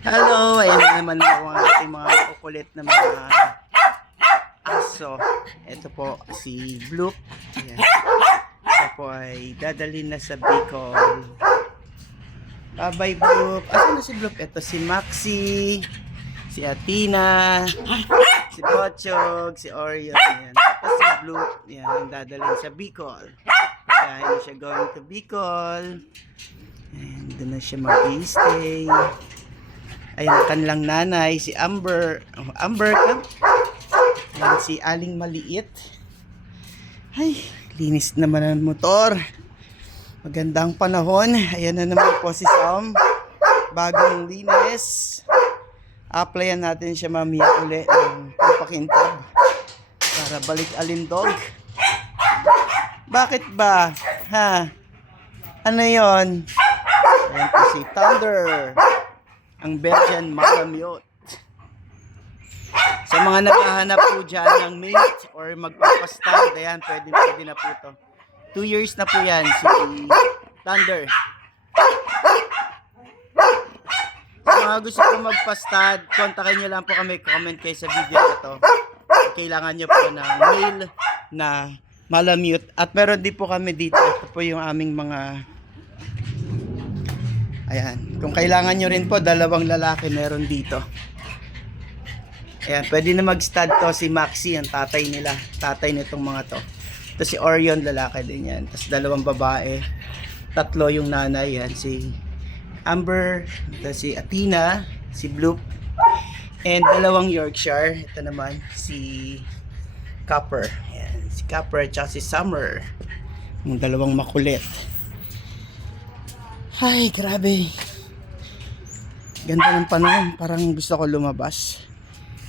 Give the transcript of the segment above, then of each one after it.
Hello! Ayan na naman po ang ating mga kukulit na mga aso. Ito po si Bloop. Ayan. Ito po ay dadalhin na sa Bicol. Bye Bloop. Asan na si Bloop? Ito si Maxi, si Athena, si Pochog, si Orion. Ayan. Ito si Bloop. Ayan, dadalhin sa Bicol. Dahil siya going to Bicol. Ayan, doon na siya mag-stay. Ayan, kanilang nanay, si Amber. Oh, Amber ka? Ayan, si Aling Maliit. Ay, linis naman ang motor. Magandang panahon. Ayan na naman po si Sam. Bagong linis. Applyan natin siya mamaya uli ng pampakintab para balik alindog. Bakit ba? Ha? Ano yon? Ayan po si Thunder. Ang Belgian Malamute. Sa mga naghahanap po dyan ng mate or magpapastad, ayan, pwede na po ito. 2 years na po yan, si Thunder. Sa mga gusto po magpastad, kontakin nyo lang po kami, comment kayo sa video na to. Kailangan nyo po ng male na Malamute. At meron din po kami dito, ito po yung aming mga... Ayan, kung kailangan nyo rin po, 2 lalaki meron dito. Ayan, pwede na mag-stud to si Maxi, ang tatay nila. Tatay nitong mga to. Ito si Orion, lalaki din yan. Tapos 2 babae. 3 yung nanay, yan. Si Amber, ito si Athena, si Bloop. And 2 Yorkshire. Ito naman, si Copper. Ayan, si Copper at si Summer. Yung 2 makulit. Ay, grabe. Ganda ng panahon. Parang gusto ko lumabas.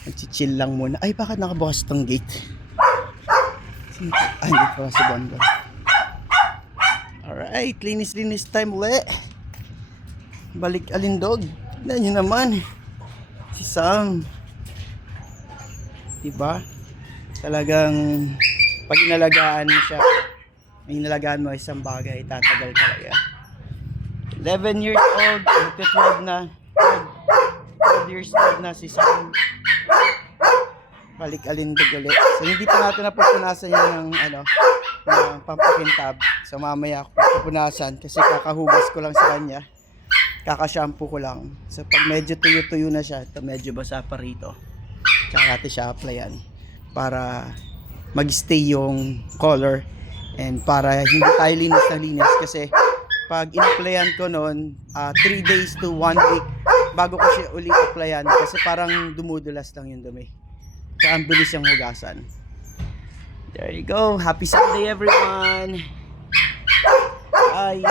Nag-chill lang muna. Ay, bakit nakabukas tong gate? Ay, hindi pa si Bonbon. Alright, linis-linis time ulit. Balik alindog. Tignan nyo naman. Si Sam. Diba? Talagang pag inalagaan mo siya, inalagaan mo isang bagay, tatagal talaga. 11 years old, 12 na. 12 years old na si Sam. Balik alindog ulit. So hindi pa natin napupunasan yan ng ng pampakintab. So mamaya ako pupunasan kasi kakahugas ko lang sa kanya. Kakashampoo ko lang. So pag medyo tuyo-tuyo na siya, ito medyo basa pa rito. Tsaka natin siya applyan para mag-stay yung color and para hindi tayo linis na linis kasi pag in-applyan ko noon 3 days to 1 week bago ko siya uli applyan kasi parang dumudulas lang yung dumi. Kaya ang bilis yung hugasan. There you go. Happy Sunday everyone. Bye.